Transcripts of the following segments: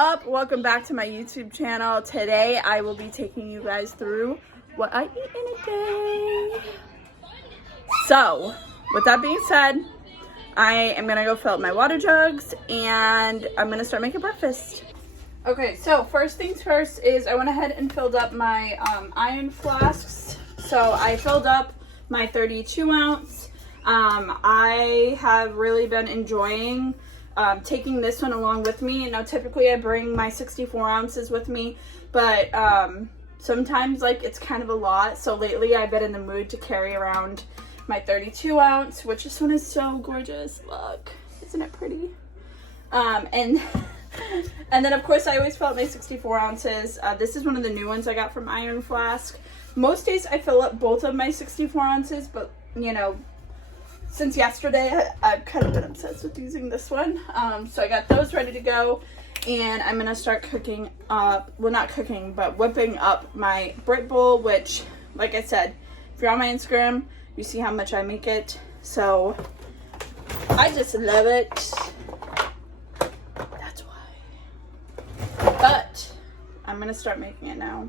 up? Welcome back to my YouTube channel. Today I will be taking you guys through what I eat in a day. So, with that being said, I am gonna go fill up my water jugs and I'm gonna start making breakfast. Okay, so first things first is I went ahead and filled up my iron flasks. So I filled up my 32 ounce. I have really been enjoying taking this one along with me. Now typically I bring my 64 ounces with me, but sometimes like it's kind of a lot. So lately I've been in the mood to carry around my 32 ounce, which this one is so gorgeous. Look, isn't it pretty? And then of course I always fill up my 64 ounces. This is one of the new ones I got from Iron Flask. Most days I fill up both of my 64 ounces, but you know, since yesterday I've kind of been obsessed with using this one. So I got those ready to go, and I'm gonna start cooking up, well not cooking, but whipping up my Brit Bowl, which like I said, if you're on my Instagram, you see how much I make it. So I just love it. That's why. But I'm gonna start making it now.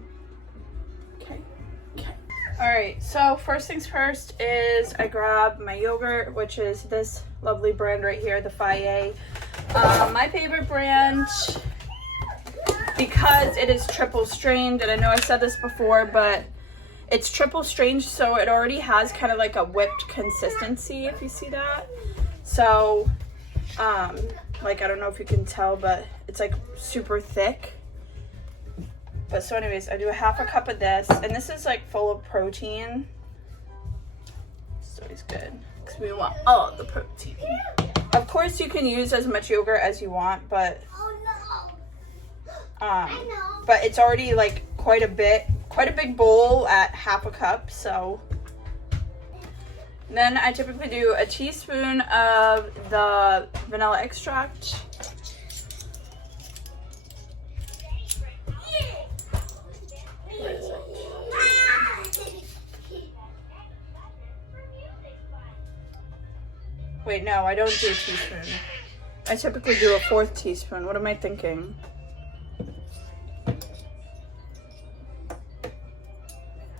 Alright, so first things first is I grab my yogurt, which is this lovely brand right here, the Faye. My favorite brand because it is triple strained, and I know I said this before, but it's triple strained, so it already has kind of like a whipped consistency, if you see that. So, like I don't know if you can tell, but it's like super thick. But so anyways, I do a half a cup of this, and this is like full of protein. So it's good, because we want all the protein. Of course you can use as much yogurt as you want, but but it's already like quite a big bowl at half a cup, so. Then I typically do a teaspoon of the vanilla extract. Wait, no, I don't do a teaspoon. I typically do a 1/4 teaspoon. What am I thinking?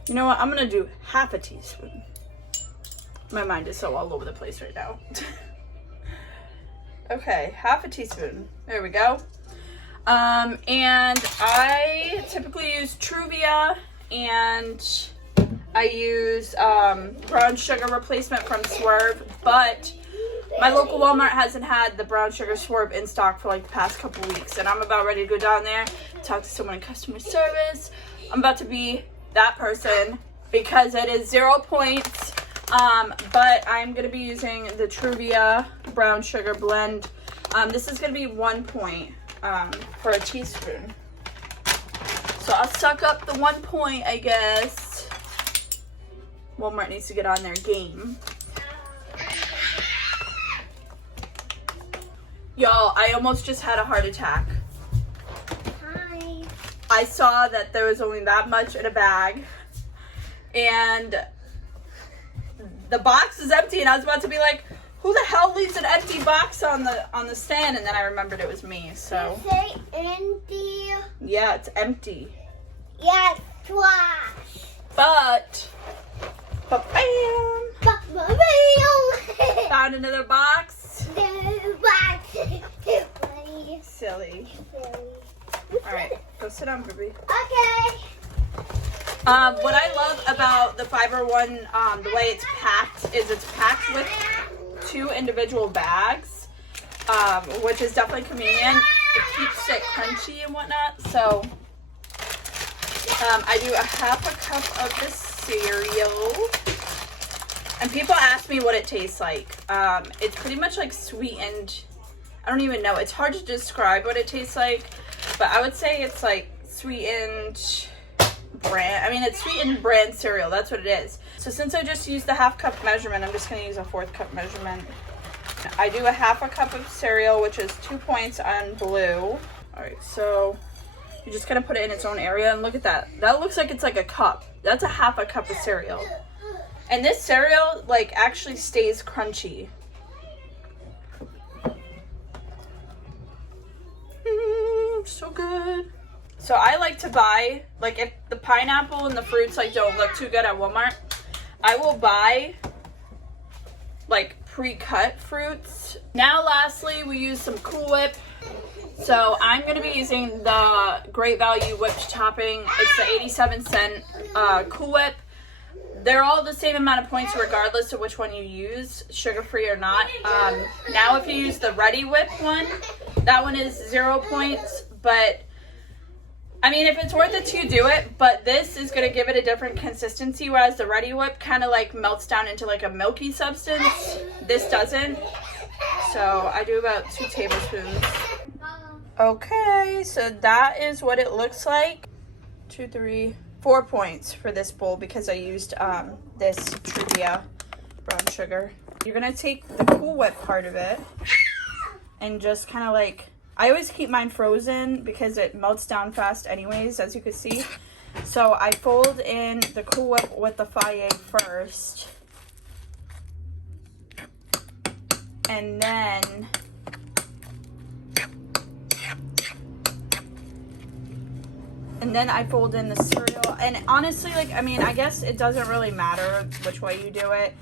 You know what? I'm gonna do half a teaspoon. My mind is so all over the place right now. Okay, half a teaspoon. There we go. And I typically use Truvia, and I use brown sugar replacement from Swerve, but my local Walmart hasn't had the brown sugar Swerve in stock for like the past couple weeks, and I'm about ready to go down there, talk to someone in customer service. I'm about to be that person because it is 0 points, but I'm going to be using the Truvia brown sugar blend. This is going to be 1 point for a teaspoon. So I'll suck up the 1 point, I guess. Walmart needs to get on their game. Y'all, I almost just had a heart attack. Hi. I saw that there was only that much in a bag, and the box is empty, and I was about to be like, who the hell leaves an empty box on the stand? And then I remembered it was me, so. You say empty? Yeah, it's empty. Yeah, it's trash. But bam! Ba-ba-bam. Found another box. Silly. Alright, go sit down, baby. Okay. What I love about the Fiber One, the way it's packed, is it's packed with 2 individual bags, which is definitely convenient. It keeps it crunchy and whatnot. So I do a half a cup of this cereal, and people ask me what it tastes like. It's pretty much like sweetened. I don't even know. It's hard to describe what it tastes like, but I would say it's like sweetened brand. I mean, it's sweetened brand cereal. That's what it is. So since I just used the half cup measurement, I'm just going to use a 1/4 cup measurement. I do a half a cup of cereal, which is 2 points on blue. All right, so you're just going to put it in its own area, and look at that. That looks like it's like a cup. That's a half a cup of cereal. And this cereal like actually stays crunchy. So good. So I like to buy, like if the pineapple and the fruits like don't look too good at Walmart, I will buy like pre-cut fruits. Now lastly, we use some Cool Whip. So I'm going to be using the Great Value whipped topping. It's the 87-cent Cool Whip. They're all the same amount of points regardless of which one you use, sugar-free or not. Now if you use the Ready Whip one, that one is 0 points. But, I mean, if it's worth it to you, do it. But this is going to give it a different consistency, whereas the Ready Whip kind of like melts down into like a milky substance. This doesn't. So I do about 2 tablespoons. Okay, so that is what it looks like. 2, 3, 4 points for this bowl because I used this Trivia brown sugar. You're gonna take the Cool Whip part of it and just kind of like, I always keep mine frozen because it melts down fast anyways, as you can see. So I fold in the Cool Whip with the Fage first. And then I fold in the cereal. And honestly, like, I mean, I guess it doesn't really matter which way you do it.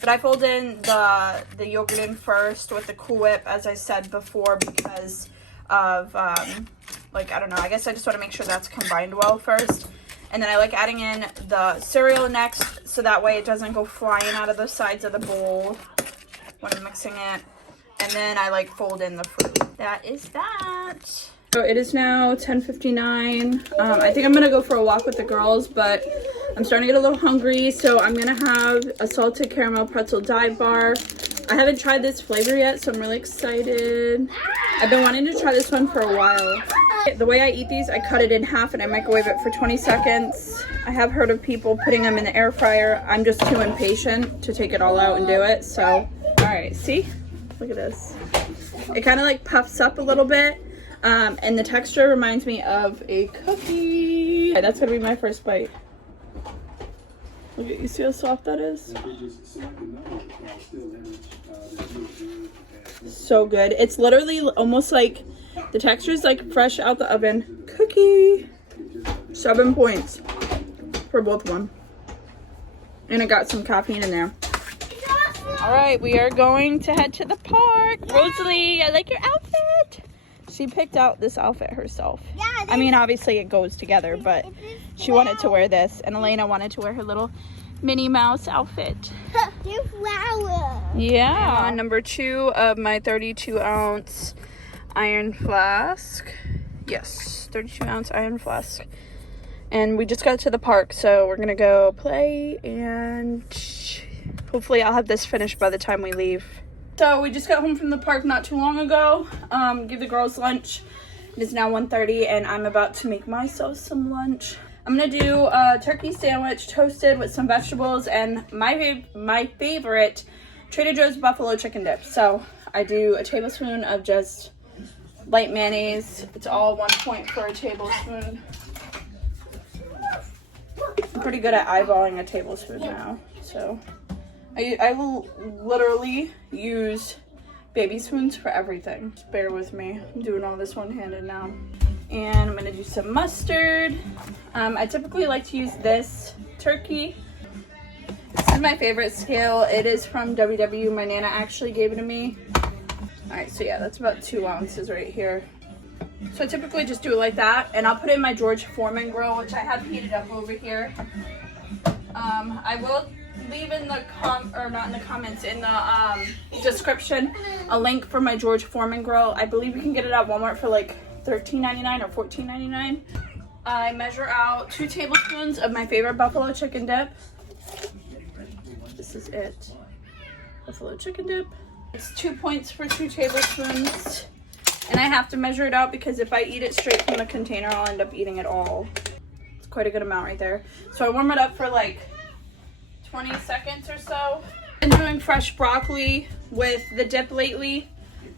But I fold in the yogurt in first with the Cool Whip, as I said before, because of, like, I don't know, I guess I just want to make sure that's combined well first. And then I like adding in the cereal next, so that way it doesn't go flying out of the sides of the bowl when I'm mixing it. And then I like fold in the fruit. That is that. So it is now 10:59. I think I'm gonna go for a walk with the girls, but I'm starting to get a little hungry, so I'm gonna have a salted caramel pretzel dive bar. I haven't tried this flavor yet, so I'm really excited. I've been wanting to try this one for a while. The way I eat these, I cut it in half and I microwave it for 20 seconds. I have heard of people putting them in the air fryer. I'm just too impatient to take it all out and do it, so. All right, see? Look at this. It kind of like puffs up a little bit. And the texture reminds me of a cookie. That's gonna be my first bite. Look at, you see how soft that is? So good. It's literally almost like, the texture is like fresh out the oven. Cookie. 7 points for both of them. And it got some caffeine in there. All right, we are going to head to the park. Rosalie, I like your outfit. She picked out this outfit herself. Yeah, I mean, obviously it goes together, but she wanted to wear this. And Elena wanted to wear her little Minnie Mouse outfit. They're flowers. Yeah. Number 2 of my 32-ounce iron flask. Yes, 32-ounce iron flask. And we just got to the park, so we're going to go play. And hopefully I'll have this finished by the time we leave. So we just got home from the park not too long ago. Give the girls lunch. It is now 1:30 and I'm about to make myself some lunch. I'm gonna do a turkey sandwich toasted with some vegetables and my favorite Trader Joe's buffalo chicken dip. So I do a tablespoon of just light mayonnaise. It's all 1 point for a tablespoon. I'm pretty good at eyeballing a tablespoon now, so. I will literally use baby spoons for everything. Just bear with me. I'm doing all this one-handed now. And I'm gonna do some mustard. I typically like to use this turkey. This is my favorite scale. It is from Wwblue. My Nana actually gave it to me. All right, so yeah, that's about 2 ounces right here. So I typically just do it like that. And I'll put it in my George Foreman grill, which I have heated up over here. I will leave in the in the description a link for my George Foreman grill. I believe you can get it at Walmart for like $13.99 or $14.99. I measure out 2 tablespoons of my favorite buffalo chicken dip. This is it. Buffalo chicken dip. It's 2 points for 2 tablespoons. And I have to measure it out because if I eat it straight from the container, I'll end up eating it all. It's quite a good amount right there. So I warm it up for like 20 seconds or so. I've been doing fresh broccoli with the dip lately,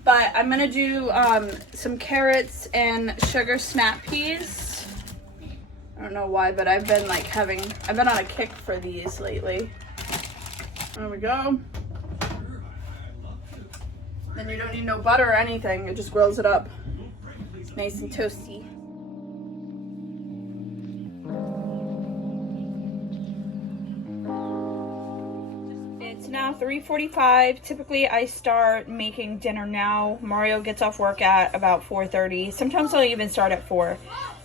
but I'm gonna do some carrots and sugar snap peas. I don't know why, but I've been on a kick for these lately. There we go. Then you don't need no butter or anything, it just grills it up. Nice and toasty. It's now 3:45. Typically I start making dinner now. Mario gets off work at about 4:30. Sometimes I'll even start at 4.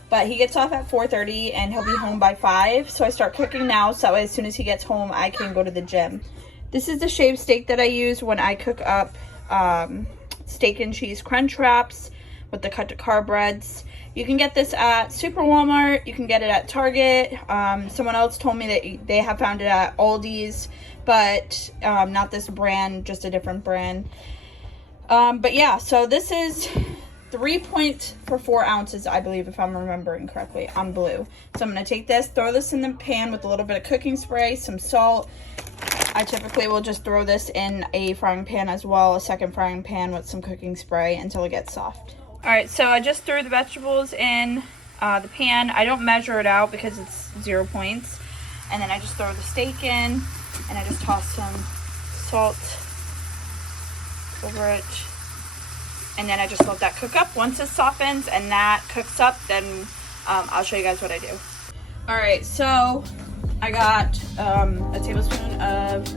But he gets off at 4:30 and he'll be home by 5. So I start cooking now so that way as soon as he gets home I can go to the gym. This is the shaved steak that I use when I cook up steak and cheese Crunchwraps with the cut to carb breads. You can get this at Super Walmart. You can get it at Target. Someone else told me that they have found it at Aldi's, but not this brand, just a different brand. But yeah, so this is 3 points for 4 ounces, I believe, if I'm remembering correctly, on Blue. So I'm going to take this, throw this in the pan with a little bit of cooking spray, some salt. I typically will just throw this in a frying pan as well, a second frying pan with some cooking spray until it gets soft. Alright, so I just threw the vegetables in the pan. I don't measure it out because it's 0 points. And then I just throw the steak in, and I just toss some salt over it. And then I just let that cook up. Once it softens and that cooks up, then I'll show you guys what I do. Alright, so I got a tablespoon of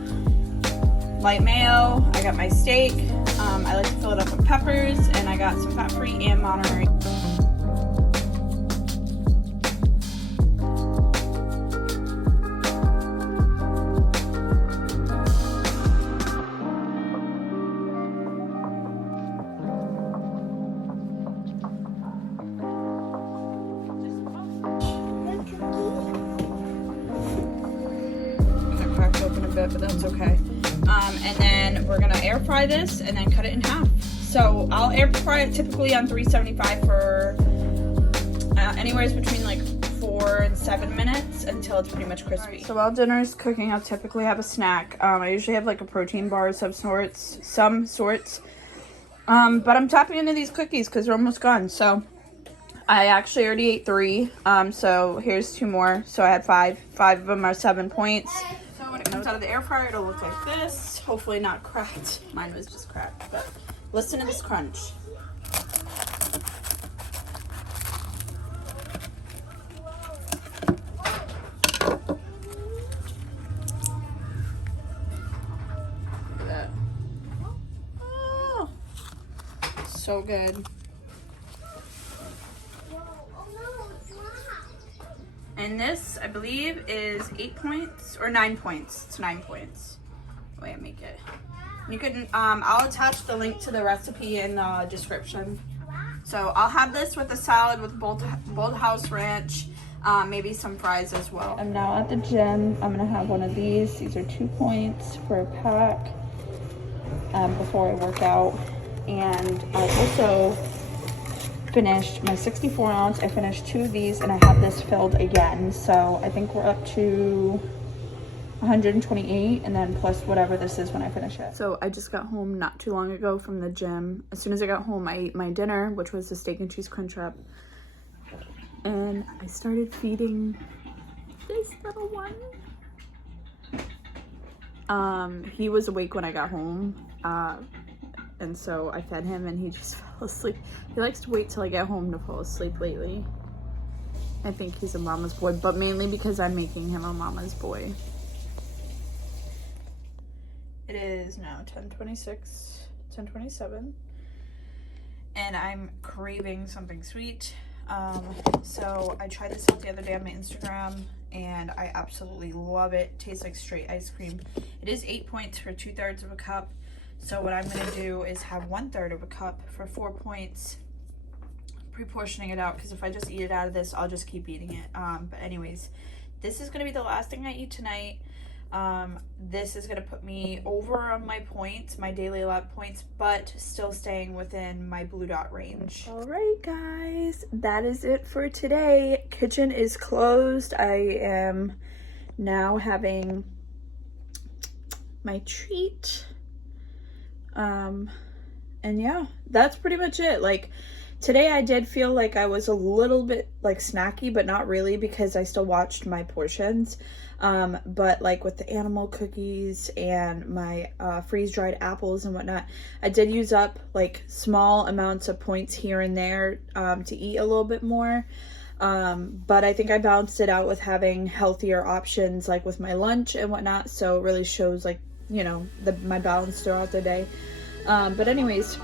light mayo. I got my steak. I like to fill it up with peppers. And I got some fat-free and Monterey. But that's okay. And then we're gonna air fry this and then cut it in half. So I'll air fry it typically on 375 for anywhere between like 4 and 7 minutes until it's pretty much crispy. Right, so while dinner is cooking, I'll typically have a snack. I usually have like a protein bar of some sorts. But I'm tapping into these cookies because they're almost gone. So I actually already ate 3. So here's 2 more. So I had 5. 5 of them are 7 points. When it comes out of the air fryer, it'll look like this. Hopefully not cracked. Mine was just cracked, but listen to this crunch. Look at that. Oh, so good. And this, I believe, is 8 points or 9 points. It's 9 points. The way I make it. You can, I'll attach the link to the recipe in the description. So I'll have this with a salad with Bolthouse Ranch, maybe some fries as well. I'm now at the gym. I'm gonna have one of these. These are 2 points for a pack before I work out. And I also finished my 64 ounce. I finished 2 of these and I have this filled again. So I think we're up to 128 and then plus whatever this is when I finish it. So I just got home not too long ago from the gym. As soon as I got home, I ate my dinner, which was the steak and cheese Crunchwrap. And I started feeding this little one. He was awake when I got home. And so I fed him and he just fell asleep. He likes to wait till I get home to fall asleep lately. I think he's a mama's boy, but mainly because I'm making him a mama's boy. It is now 10:27, and I'm craving something sweet. So I tried this out the other day on my Instagram, and I absolutely love it. It tastes like straight ice cream. It is 8 points for 2/3 of a cup. So what I'm gonna do is have 1/3 of a cup for 4 points, pre-portioning it out, because if I just eat it out of this, I'll just keep eating it. But anyways, this is gonna be the last thing I eat tonight. This is gonna put me over on my points, my daily allowed points, but still staying within my blue dot range. All right, guys, that is it for today. Kitchen is closed. I am now having my treat. And yeah, that's pretty much it. Like, Today I did feel like I was a little bit like snacky, but not really because I still watched my portions. But like with the animal cookies and my freeze-dried apples and whatnot, I did use up like small amounts of points here and there to eat a little bit more. But I think I balanced it out with having healthier options like with my lunch and whatnot. So it really shows like, you know, my balance throughout the day. But anyways,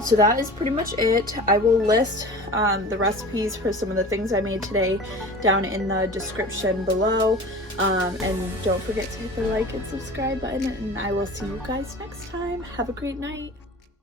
so that is pretty much it. I will list the recipes for some of the things I made today down in the description below. And don't forget to hit the like and subscribe button, and I will see you guys next time. Have a great night.